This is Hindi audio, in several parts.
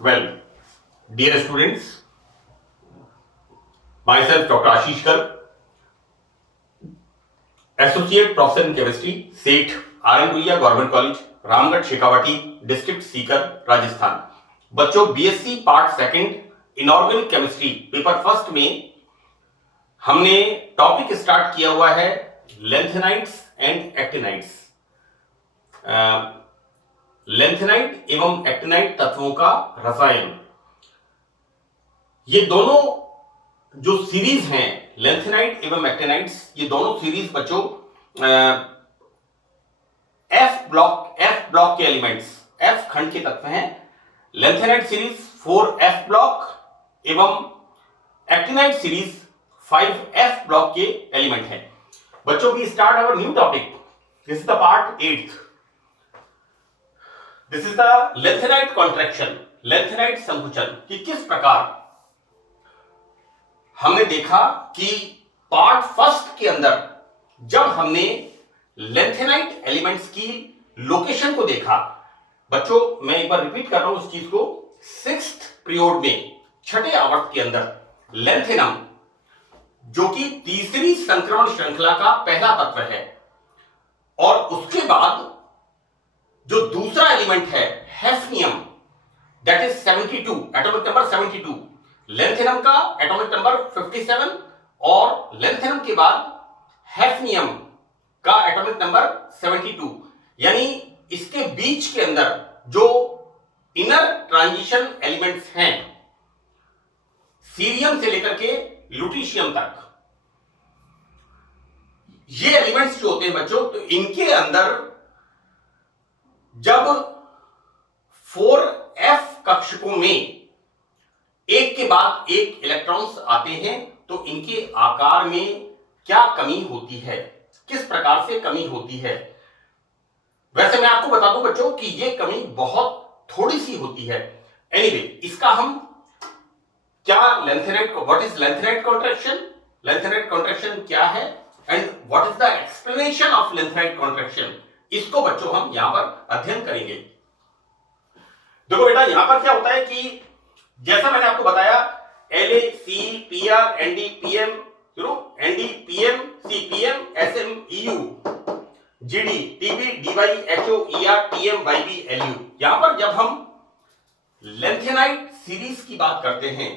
Well, dear students, myself Dr. Ashish Garg, Associate Professor in Chemistry, SET, RN Ruia Government College, Ramgarh Shekhawati, district Sikar, Rajasthan. बच्चों, BSc part second inorganic chemistry paper first में हमने टॉपिक स्टार्ट किया हुआ है लेंथेनाइट्स एंड एक्टिनाइट्स। लेंथेनाइट एवं एक्टिनाइट तत्वों का रसायन। ये दोनों जो सीरीज हैं लेंथेनाइट एवं एक्टिनाइट्स, ये दोनों सीरीज बच्चों एफ ब्लॉक के एलिमेंट्स, एफ खंड के तत्व हैं। लेंथेनाइट सीरीज 4F ब्लॉक एवं एक्टिनाइट सीरीज 5F ब्लॉक के एलिमेंट हैं। बच्चों we start our new topic. This is the part 8th। This is the lanthanide contraction, lanthanide संकुचन कि किस प्रकार हमने देखा कि पार्ट फर्स्ट के अंदर जब हमने लेंथेनाइट एलिमेंट्स की लोकेशन को देखा। बच्चों मैं एक बार रिपीट कर रहा हूं उस चीज को। 6th पीरियड में, छठे आवर्त के अंदर लेंथेनम जो कि तीसरी संक्रमण श्रृंखला का पहला तत्व है, और उसके बाद जो दूसरा एलिमेंट है hafnium, that is 72, atomic number 72। Lanthanum का एटॉमिक नंबर 57 और लेंथेनम के बाद हैफनियम का एटॉमिक नंबर 72। यानी इसके बीच के अंदर जो इनर ट्रांजिशन एलिमेंट्स हैं सीरियम से लेकर के लुटीशियम तक, ये एलिमेंट्स जो होते हैं बच्चों, तो इनके अंदर जब 4F कक्षकों में एक के बाद एक इलेक्ट्रॉन्स आते हैं तो इनके आकार में क्या कमी होती है, किस प्रकार से कमी होती है। वैसे मैं आपको बता दूं बच्चों कि ये कमी बहुत थोड़ी सी होती है। एनीवे, इसका हम क्या lanthanide, what is lanthanide contraction, lanthanide contraction क्या है and what is the explanation of lanthanide contraction, इसको बच्चों हम यहां पर अध्ययन करेंगे। देखो बेटा, यहां पर क्या होता है कि जैसा मैंने आपको बताया LACPR NDPM, NDPM CPM SMEU GD TB DY HO ER TM YB LU। यहां पर जब हम लेंथेनाइट सीरीज की बात करते हैं,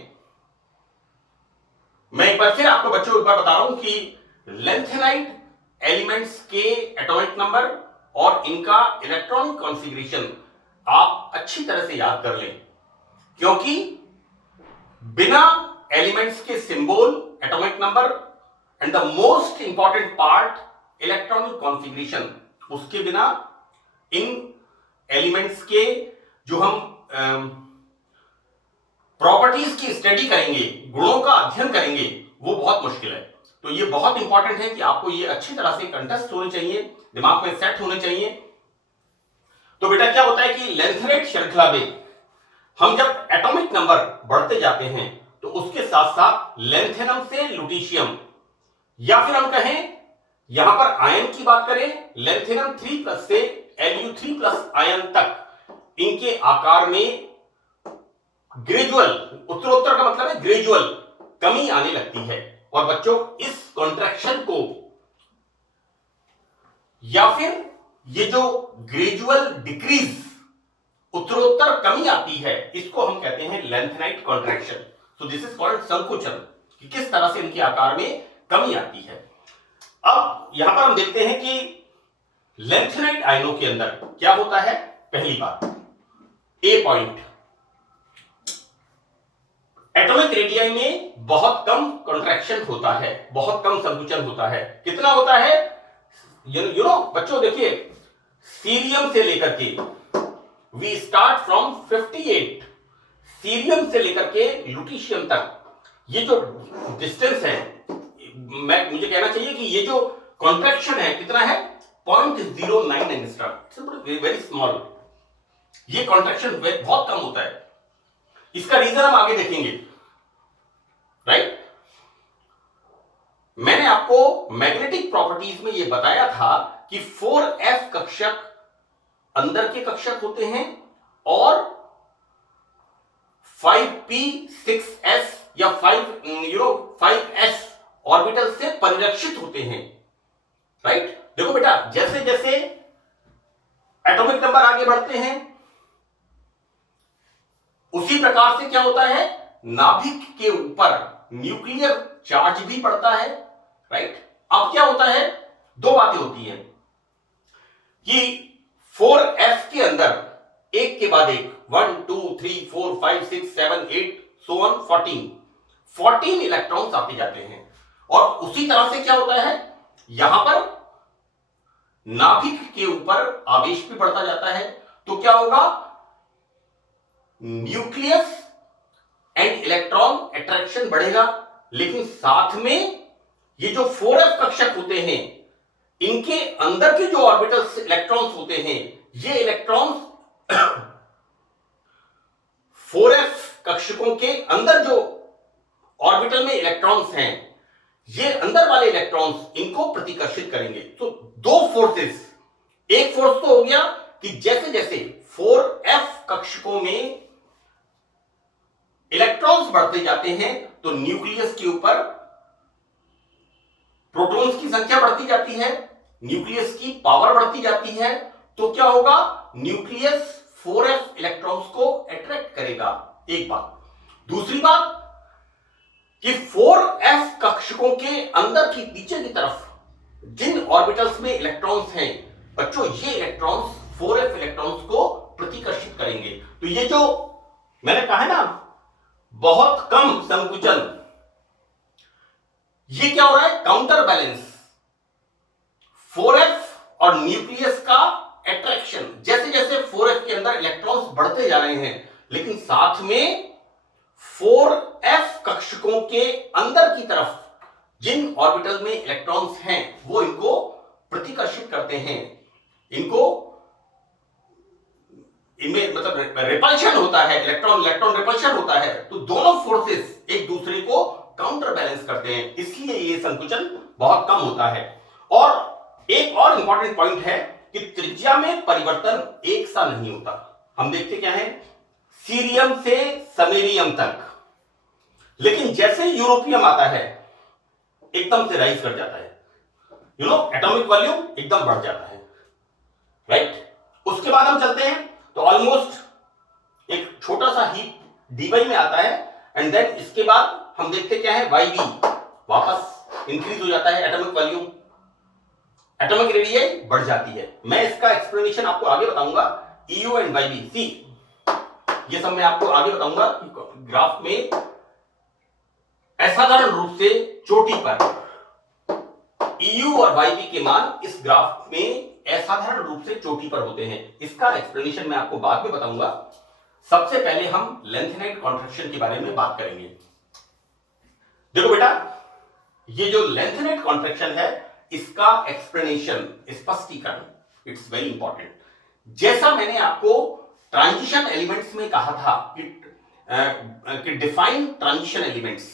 मैं एक बार फिर आपको बच्चों एक बार बता रहा हूं कि लेंथेनाइट एलिमेंट्स के एटॉमिक नंबर और इनका इलेक्ट्रॉनिक कॉन्फ़िगरेशन आप अच्छी तरह से याद कर लें, क्योंकि बिना एलिमेंट्स के symbol, atomic number and the most important part electronic configuration, उसके बिना इन एलिमेंट्स के जो हम प्रॉपर्टीज की स्टडी करेंगे, गुणों का अध्ययन करेंगे, वो बहुत मुश्किल है। तो ये बहुत इंपॉर्टेंट है कि आपको ये अच्छी तरह से कंटेस्ट होने चाहिए, दिमाग में सेट होने चाहिए। तो बेटा क्या होता है कि लेंथेनाइट श्रृंखला में हम जब एटॉमिक नंबर बढ़ते जाते हैं तो उसके साथ साथ लेंथेनम से लुटीशियम, या फिर हम कहें यहां पर आयन की बात करें, लेंथेनम 3+ से Lu3+ आयन तक, इनके आकार में ग्रेजुअल, उत्तरोत्तर का मतलब है ग्रेजुअल कमी आने लगती है। और बच्चों इस कॉन्ट्रैक्शन को, या फिर ये जो ग्रेजुअल डिक्रीज, उत्तरोत्तर कमी आती है, इसको हम कहते हैं lanthanide contraction. So this is called संकुचन, कि किस तरह से इनके आकार में कमी आती है। अब यहां पर हम देखते हैं कि लेंथेनाइट आयनों के अंदर क्या होता है। पहली बात, ए पॉइंट, एटॉमिक रेडियाई में बहुत कम कॉन्ट्रैक्शन होता है, बहुत कम संकुचन होता है। कितना होता है? बच्चों देखिए, सीरियम से लेकर के वी स्टार्ट फ्रॉम 58, सीरियम से लेकर के लुटीशियम तक, ये जो डिस्टेंस है, मुझे कहना चाहिए कि ये जो कॉन्ट्रैक्शन है कितना है, 0.09 एंगस्ट्रॉम, वेरी स्मॉल। ये कॉन्ट्रैक्शन बहुत कम होता है। इसका रीजन हम आगे देखेंगे, राइट। मैंने आपको मैग्नेटिक प्रॉपर्टीज में यह बताया था कि 4F कक्षक अंदर के कक्षक होते हैं और 5p6s या 5s ऑर्बिटल से परिरक्षित होते हैं, राइट। देखो बेटा, जैसे जैसे एटॉमिक नंबर आगे बढ़ते हैं उसी प्रकार से क्या होता है, नाभिक के ऊपर न्यूक्लियर चार्ज भी बढ़ता है, राइट। अब क्या होता है, दो बातें होती हैं कि 4f के अंदर एक के बाद एक 1 2 3 4 5 6 7 8 so on 14 इलेक्ट्रॉन्स आते जाते हैं। और उसी तरह से क्या होता है, यहां पर नाभिक के ऊपर आवेश भी बढ़ता जाता है। तो क्या होगा, न्यूक्लियस एंड इलेक्ट्रॉन अट्रैक्शन बढ़ेगा, लेकिन साथ में ये जो 4f कक्षक होते हैं इनके अंदर के जो ऑर्बिटल्स इलेक्ट्रॉन्स होते हैं, ये इलेक्ट्रॉन्स 4f कक्षकों के अंदर जो ऑर्बिटल में इलेक्ट्रॉन्स हैं, ये अंदर वाले इलेक्ट्रॉन्स इनको प्रतिकर्षित करेंगे। तो दो फोर्सेस, एक फोर्स तो हो गया कि जैसे जैसे 4f कक्षकों में इलेक्ट्रॉन्स बढ़ते जाते हैं तो न्यूक्लियस के ऊपर प्रोटॉन्स की संख्या बढ़ती जाती है, न्यूक्लियस की पावर बढ़ती जाती है। तो क्या होगा, न्यूक्लियस 4f इलेक्ट्रॉन्स को अट्रैक्ट करेगा, एक बात। दूसरी बात कि 4f कक्षकों के अंदर की नीचे की तरफ जिन ऑर्बिटल्स में इलेक्ट्रॉन्स हैं बच्चों, ये इलेक्ट्रॉन्स 4f इलेक्ट्रॉन्स को प्रतिकर्षित करेंगे। तो ये जो मैंने कहा है ना, बहुत कम संकुचन, ये क्या हो रहा है, काउंटर बैलेंस 4f और न्यूक्लियस का अट्रैक्शन। जैसे जैसे 4f के अंदर इलेक्ट्रॉन्स बढ़ते जा रहे हैं, लेकिन साथ में 4f कक्षकों के अंदर की तरफ जिन ऑर्बिटल में इलेक्ट्रॉन्स हैं वो इनको प्रतिकर्षित करते हैं, इनको इनमें मतलब रिपल्शन होता है, इलेक्ट्रॉन रिपल्शन होता है। तो दोनों फोर्सेस एक दूसरे को काउंटर बैलेंस करते हैं, इसलिए ये संकुचन बहुत कम होता है। और एक और इंपॉर्टेंट पॉइंट है कि त्रिज्या में परिवर्तन एक सा नहीं होता। हम देखते क्या है, सीरियम से समेरियम तक, लेकिन जैसे यूरोपियम आता है एकदम से राइज कर जाता है, एटॉमिक वॉल्यूम एकदम बढ़ जाता है, राइट। उसके बाद हम चलते हैं तो ऑलमोस्ट एक छोटा सा हीप dy में आता है, एंड देन इसके बाद हम देखते क्या है, yb वापस इंक्रीज हो जाता है, एटॉमिक वॉल्यूम, एटॉमिक रेडियस बढ़ जाती है। मैं इसका एक्सप्लेनेशन आपको आगे बताऊंगा, EU एंड yb, सी ये सब मैं आपको आगे बताऊंगा। ग्राफ में असाधारण रूप से चोटी पर EU और yb के मान इस ग्राफ में असाधारण रूप से चोटी पर होते हैं। इसका एक्सप्लेनेशन मैं आपको बाद में बताऊंगा। सबसे पहले हम लेंथेनाइट कॉन्ट्रैक्शन के बारे में बात करेंगे। देखो बेटा, ये जो लेंथेनाइट कॉन्ट्रैक्शन है इसका एक्सप्लेनेशन, स्पष्टीकरण, इट्स वेरी इंपॉर्टेंट। जैसा मैंने आपको ट्रांजिशन एलिमेंट्स में कहा था कि डिफाइन ट्रांजिशन एलिमेंट्स,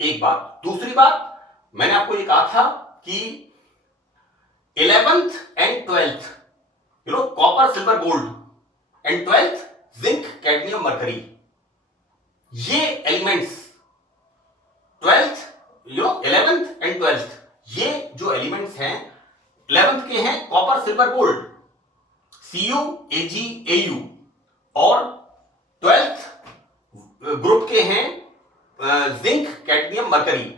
एक बात। दूसरी बात मैंने आपको ये कहा था कि 11th and 12th copper silver gold and 12th zinc cadmium mercury, ये elements 12th 11th and 12th, ये जो एलिमेंट्स हैं 11th के हैं copper silver gold Cu Ag Au, और 12th ग्रुप के हैं जिंक कैडमियम मरकरी,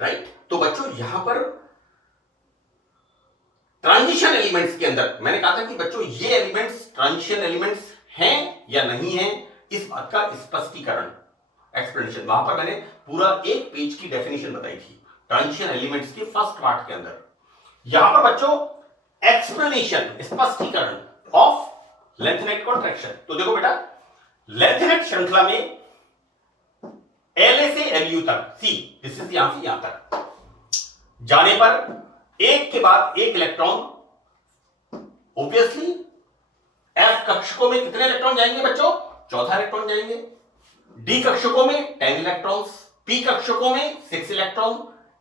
राइट। तो बच्चों यहां पर ट्रांजिशन एलिमेंट्स के अंदर मैंने कहा था कि बच्चों ये एलिमेंट्स ट्रांजिशन एलिमेंट्स हैं या नहीं हैं, इस बात का स्पष्टीकरण, एक्सप्लेनेशन, वहां पर मैंने पूरा एक पेज की डेफिनेशन बताई थी ट्रांजिशन एलिमेंट्स के फर्स्ट पार्ट के अंदर। यहां पर बच्चों एक्सप्लेनेशन, स्पष्टीकरण ऑफ लेंथेनाइट कॉन्ट्रैक्शन। तो देखो बेटा, लेंथेनाइट श्रृंखला में La से Lu तक, सी दिस इज यहां से यहां तक जाने पर एक के बाद एक इलेक्ट्रॉन, ऑब्वियसली F कक्षकों में कितने इलेक्ट्रॉन जाएंगे बच्चों, 14 इलेक्ट्रॉन जाएंगे। D कक्षकों में 10 इलेक्ट्रॉन्स, P कक्षकों में 6 इलेक्ट्रॉन,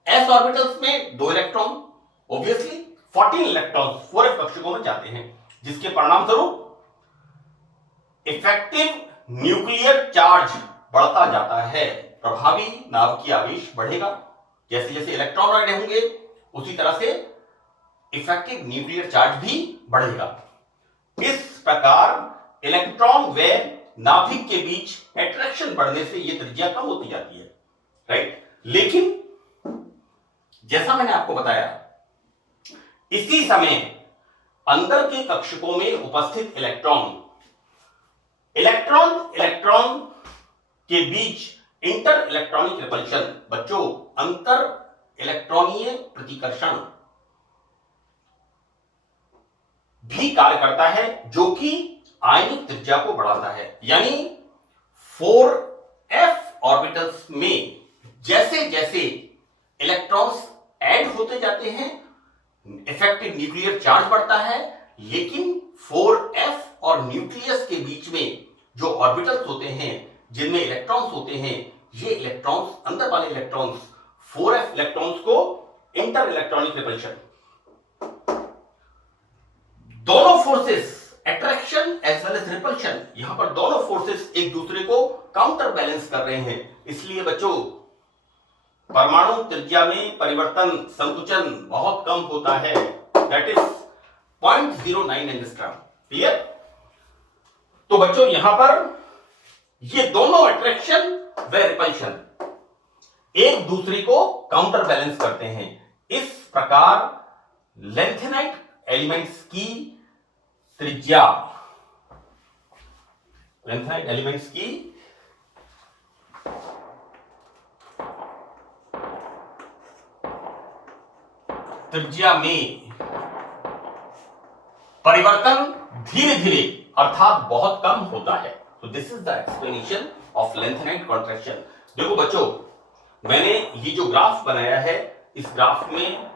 S ऑर्बिटल्स में 2 इलेक्ट्रॉन, ऑब्वियसली 14 इलेक्ट्रॉन्स 4f कक्षकों में जाते हैं, जिसके परिणाम स्वरूप इफेक्टिव न्यूक्लियर चार्ज बढ़ता जाता है, प्रभावी नाभिकीय आवेश बढ़ेगा। जैसे जैसे इलेक्ट्रॉन ऐड होंगे उसी तरह से इफेक्टिव न्यूक्लियर चार्ज भी बढ़ेगा। इस प्रकार इलेक्ट्रॉन व नाभिक के बीच अट्रैक्शन बढ़ने से यह त्रिज्या कम होती जाती है, राइट। लेकिन जैसा मैंने आपको बताया, इसी समय अंदर के कक्षकों में उपस्थित इलेक्ट्रॉन इलेक्ट्रॉन के बीच इंटर इलेक्ट्रॉनिक रिपल्शन, बच्चों अंतर इलेक्ट्रॉनीय प्रतिकर्षण भी कार्य करता है, जो कि आयनिक त्रिज्या को बढ़ाता है। यानी 4f ऑर्बिटल्स में जैसे जैसे इलेक्ट्रॉन्स ऐड होते जाते हैं, इफेक्टिव न्यूक्लियर चार्ज बढ़ता है, लेकिन 4f और न्यूक्लियस के बीच में जो ऑर्बिटल्स होते हैं जिनमें इलेक्ट्रॉन्स होते हैं, ये इलेक्ट्रॉन्स, अंदर वाले इलेक्ट्रॉन्स 4f इलेक्ट्रॉन्स को इंटर इलेक्ट्रॉनिक रिपल्शन, दोनों forces attraction as well as repulsion, यहां पर दोनों फोर्सेस एक दूसरे को काउंटर बैलेंस कर रहे हैं। इसलिए बच्चों परमाणु त्रिज्या में परिवर्तन, संकुचन बहुत कम होता है, दैट इज 0.09 एंगस्ट्रॉम। क्लियर? तो बच्चों यहां पर ये दोनों अट्रैक्शन व रिपल्शन एक दूसरे को काउंटर बैलेंस करते हैं। इस प्रकार लेंथेनाइट एलिमेंट्स की त्रिज्या, लेंथेनाइट एलिमेंट्स की त्रिज्या में परिवर्तन धीरे धीरे अर्थात बहुत कम होता है। तो this is the explanation of lanthanide contraction. देखो बच्चों, मैंने ये जो ग्राफ बनाया है, इस ग्राफ में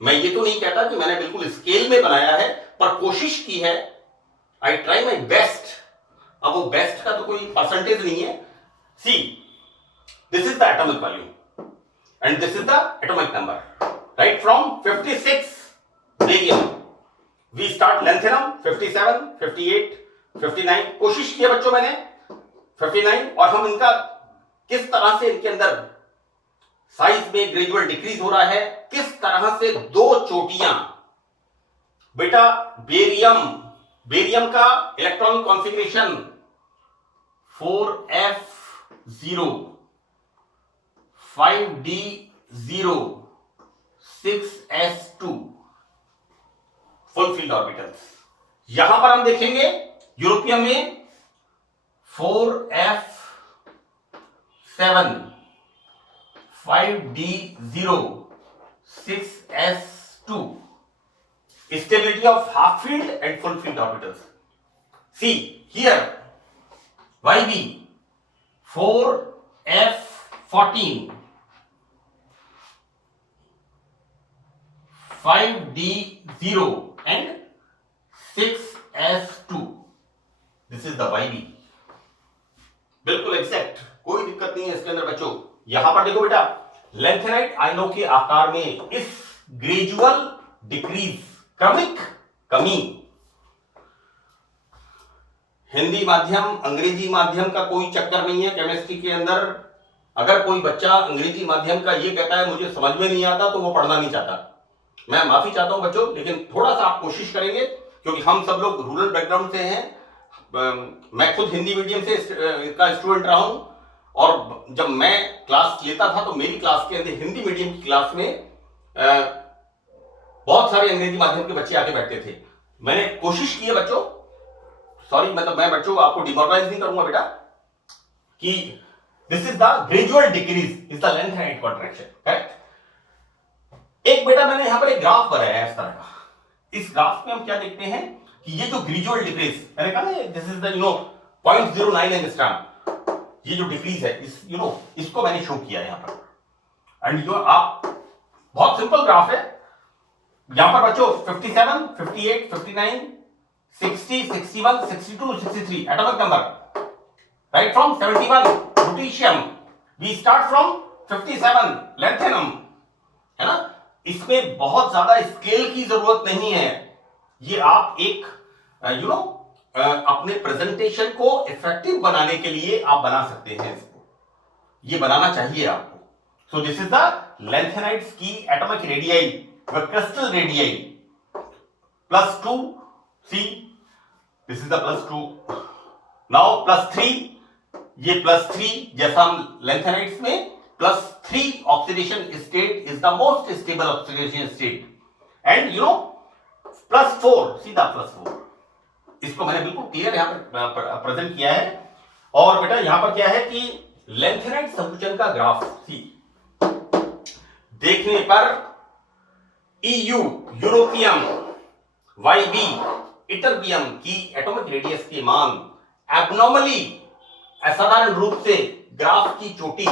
मैं ये तो नहीं कहता कि मैंने बिल्कुल स्केल में बनाया है, पर कोशिश की है, आई ट्राई माई बेस्ट। अब वो बेस्ट का तो कोई परसेंटेज नहीं है। See, this is the atomic volume and this is the atomic number, right? From 56 barium we start lanthanum 57, 58, 59, कोशिश की है बच्चों मैंने 59, और हम इनका किस तरह से इनके अंदर साइज में ग्रेजुअल डिक्रीज हो रहा है, किस तरह से दो चोटियां, बेटा बेरियम का electronic configuration 4f0, 5d0, 6s2 full filled orbitals. यहां पर हम देखेंगे यूरोपियम में 4f7, 5d0, 6s2, stability of half filled and full filled orbitals. See here, YB 4f14, 5d0 and 6s2. This is the YB. बिल्कुल एग्जैक्ट, कोई दिक्कत नहीं है इसके अंदर बच्चों। यहां पर देखो बेटा, लेंथेनाइट आयनों के आकार में इस ग्रेजुअल डिक्रीज, क्रमिक कमी, हिंदी माध्यम अंग्रेजी माध्यम का कोई चक्कर नहीं है केमिस्ट्री के अंदर। अगर कोई बच्चा अंग्रेजी माध्यम का ये कहता है मुझे समझ में नहीं आता, तो वो पढ़ना नहीं चाहता। मैं माफी चाहता हूं बच्चों, लेकिन थोड़ा सा आप कोशिश करेंगे, क्योंकि हम सब लोग रूरल बैकग्राउंड से हैं। मैं खुद हिंदी मीडियम से का स्टूडेंट रहा हूं, और जब मैं क्लास लेता था तो मेरी क्लास के अंदर, हिंदी मीडियम की क्लास में बहुत सारे अंग्रेजी माध्यम के बच्चे आके बैठते थे। मैंने कोशिश की है बच्चों, सॉरी मतलब मैं बच्चों आपको डिमोरलाइज नहीं करूंगा बेटा, कि this is the gradual decrease is the lanthanide contraction, correct. एक बेटा मैंने यहां पर एक ग्राफ बनाया है इस तरह का। इस ग्राफ में हम क्या देखते हैं कि ये जो ग्रेजुअल डिक्रीज, मैंने कहा ना दिस इज द 0.09 एंगस्ट्रॉम, ये जो डिक्रीज है इस इसको मैंने शो किया है यहां पर। एंड आप बहुत सिंपल ग्राफ है। यहां पर बच्चों 57, 58, 59, 60, 61, 62, 63 atomic number, right. From 71 lutetium we start from 57 lanthanum, है ना। इसमें बहुत ज्यादा स्केल की जरूरत नहीं है। ये आप एक अपने प्रेजेंटेशन को इफेक्टिव बनाने के लिए आप बना सकते हैं इसको, ये बनाना चाहिए आपको। So this is the lanthanides की एटॉमिक रेडियाई व crystal radii +2 see, this is the +2, now +3, ये +3 जैसा हम लैंथेनाइड्स में +3 oxidation state is the most stable oxidation state, and +4, सीधा +4। इसको मैंने बिल्कुल क्लियर यहां पर प्रेजेंट किया है। और बेटा यहां पर क्या है कि लैंथेनाइड संकुचन का ग्राफ सी देखने पर EU यूरोपियम, YB इटरबियम की एटॉमिक रेडियस के मान एबनॉर्मली असाधारण रूप से ग्राफ की चोटी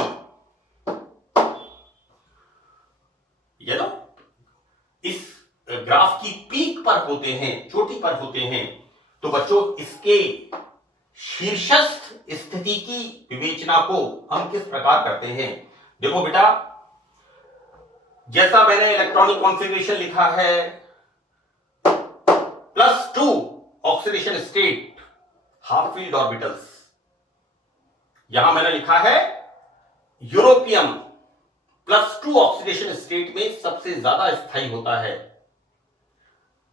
इस ग्राफ की पीक पर होते हैं, चोटी पर होते हैं। तो बच्चों इसके शीर्षस्थ स्थिति की विवेचना को हम किस प्रकार करते हैं? देखो बेटा, जैसा मैंने इलेक्ट्रॉनिक कॉन्फ़िगरेशन लिखा है, +2 oxidation state, half filled orbitals. यहां मैंने लिखा है यूरोपियम +2 ऑक्सीडेशन स्टेट में सबसे ज्यादा स्थायी होता है,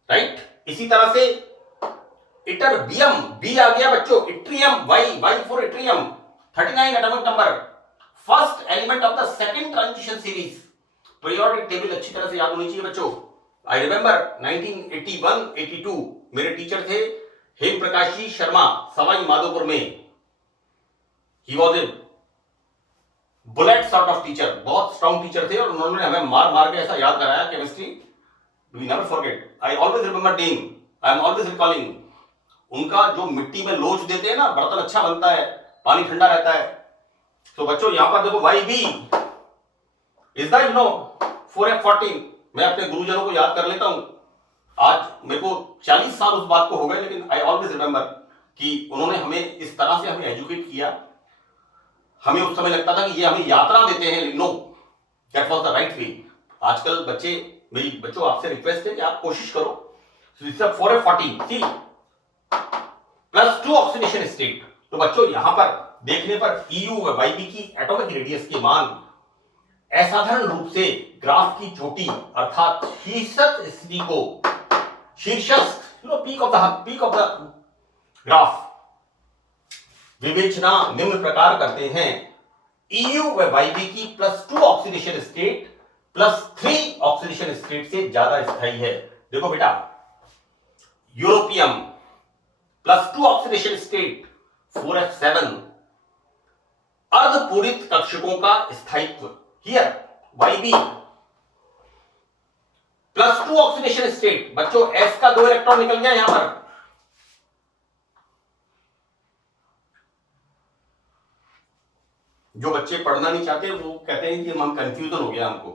राइट। इसी तरह से इटरबियम, बी आ गया बच्चों, yttrium, Y for yttrium, 39 atomic number, first element of the second transition series. Periodic table अच्छी तरह से याद होनी चाहिए बच्चों। आई रिमेंबर 1981-82 मेरे टीचर थे हेम प्रकाश जी शर्मा, सवाई माधोपुर में। He was a bullet sort of teacher, बहुत स्ट्रॉन्ग टीचर थे, और उन्होंने हमें मार मार के ऐसा याद कराया chemistry, we never forget. I always remember name, I am always recalling. उनका जो मिट्टी में लोच देते हैं ना, बर्तन अच्छा बनता है, पानी ठंडा रहता है। तो बच्चों यहां पर देखो YB इज द 4F14। मैं अपने गुरुजनों को याद कर लेता हूं। आज मेरे को 40 साल उस बात को हो गए, लेकिन आई ऑलवेज रिमेंबर कि उन्होंने हमें इस तरह से हमें एजुकेट किया। हमें उस समय लगता था कि ये हमें यात्रा देते हैं, no, that was the right way. आजकल बच्चे, मेरी बच्चों आपसे रिक्वेस्ट है कि आप कोशिश करो। 4F14 सी +2 ऑक्सीडेशन स्टेट। तो बच्चों यहां पर देखने पर EU व YB की एटॉमिक रेडियस के मान असाधारण रूप से ग्राफ की चोटी अर्थात शीर्षस्थ स्थिति को, शीर्षस्थ पीक ऑफ द ग्राफ विवेचना निम्न प्रकार करते हैं। EU व YB की +2 ऑक्सीडेशन स्टेट +3 ऑक्सीडेशन स्टेट से ज्यादा स्थायी है। देखो बेटा, यूरोपियम +2 ऑक्सीडेशन स्टेट 4F7, अर्धपूरित कक्षकों का स्थायित्व। हियर YB +2 ऑक्सीडेशन स्टेट, बच्चों S का 2 इलेक्ट्रॉन निकल गया यहां पर। जो बच्चे पढ़ना नहीं चाहते वो कहते हैं कि हम कंफ्यूजन हो गया, हमको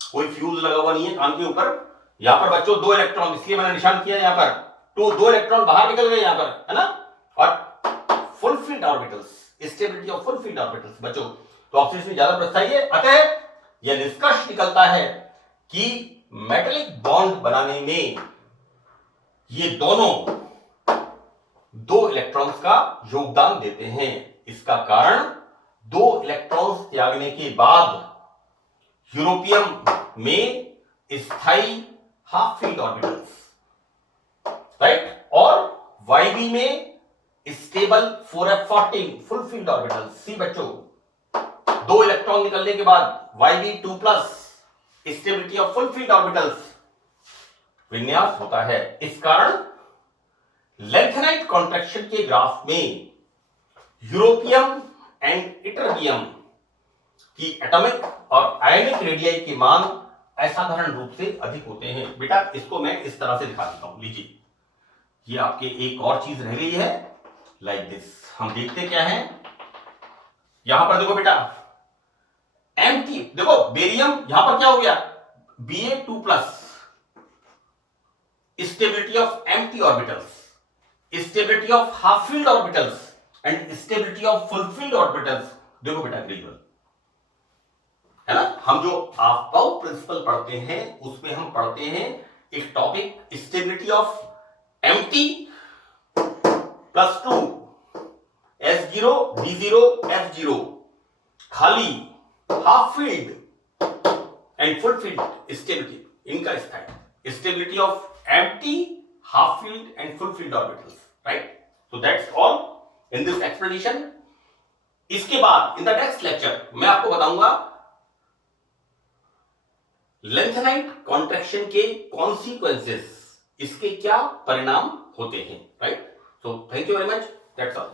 कोई फ्यूज लगा हुआ नहीं है कान के ऊपर। यहां पर बच्चों 2 इलेक्ट्रॉन, इसलिए मैंने निशान किया यहां पर, 2 इलेक्ट्रॉन बाहर निकल गए यहां पर, है ना। और full filled orbitals, stability of full filled orbitals बच्चों, तो ऑक्सीजन ज्यादा प्रस्थायी है। अतः यह निष्कर्ष निकलता है कि मेटेलिक बॉन्ड बनाने में ये दोनों 2 इलेक्ट्रॉन्स का योगदान देते हैं। इसका कारण 2 इलेक्ट्रॉन्स त्यागने के बाद यूरोपियम में स्थायी हाफ फील्ड ऑर्बिटल्स, राइट, और YB में stable 4F14 full filled orbitals. See बच्चों, 2 इलेक्ट्रॉन निकलने के बाद YB2+ stability of full filled orbitals विन्यास होता है। इस कारण लैंथेनाइड कॉन्ट्रैक्शन के ग्राफ में यूरोपियम एंड इटरबियम की एटॉमिक और आयनिक रेडियाई के मान असाधारण रूप से अधिक होते हैं। बेटा इसको मैं इस तरह से दिखा देता हूं, लीजिए, ये आपके एक और चीज रह गई है, लाइक दिस। हम देखते क्या है यहां पर, देखो बेटा एम्प्टी, देखो बेरियम यहां पर क्या हो गया, Ba2+, stability of empty orbitals, stability of half filled orbitals and stability of full filled orbitals. देखो बेटा ग्रेजुअल है ना। हम जो आफ्बाउ प्रिंसिपल पढ़ते हैं उसमें हम पढ़ते हैं एक topic stability of empty +2 S0 D0 F0, खाली, half field and full field stability, इनका स्थाई, stability of empty, half field and full filled orbitals, right? So that's all in this explanation. इसके बाद इन द नेक्स्ट लेक्चर मैं आपको बताऊंगा लेंथेनाइट कॉन्ट्रैक्शन के कॉन्सिक्वेंसेस, इसके क्या परिणाम होते हैं, right? So thank you very much, that's all.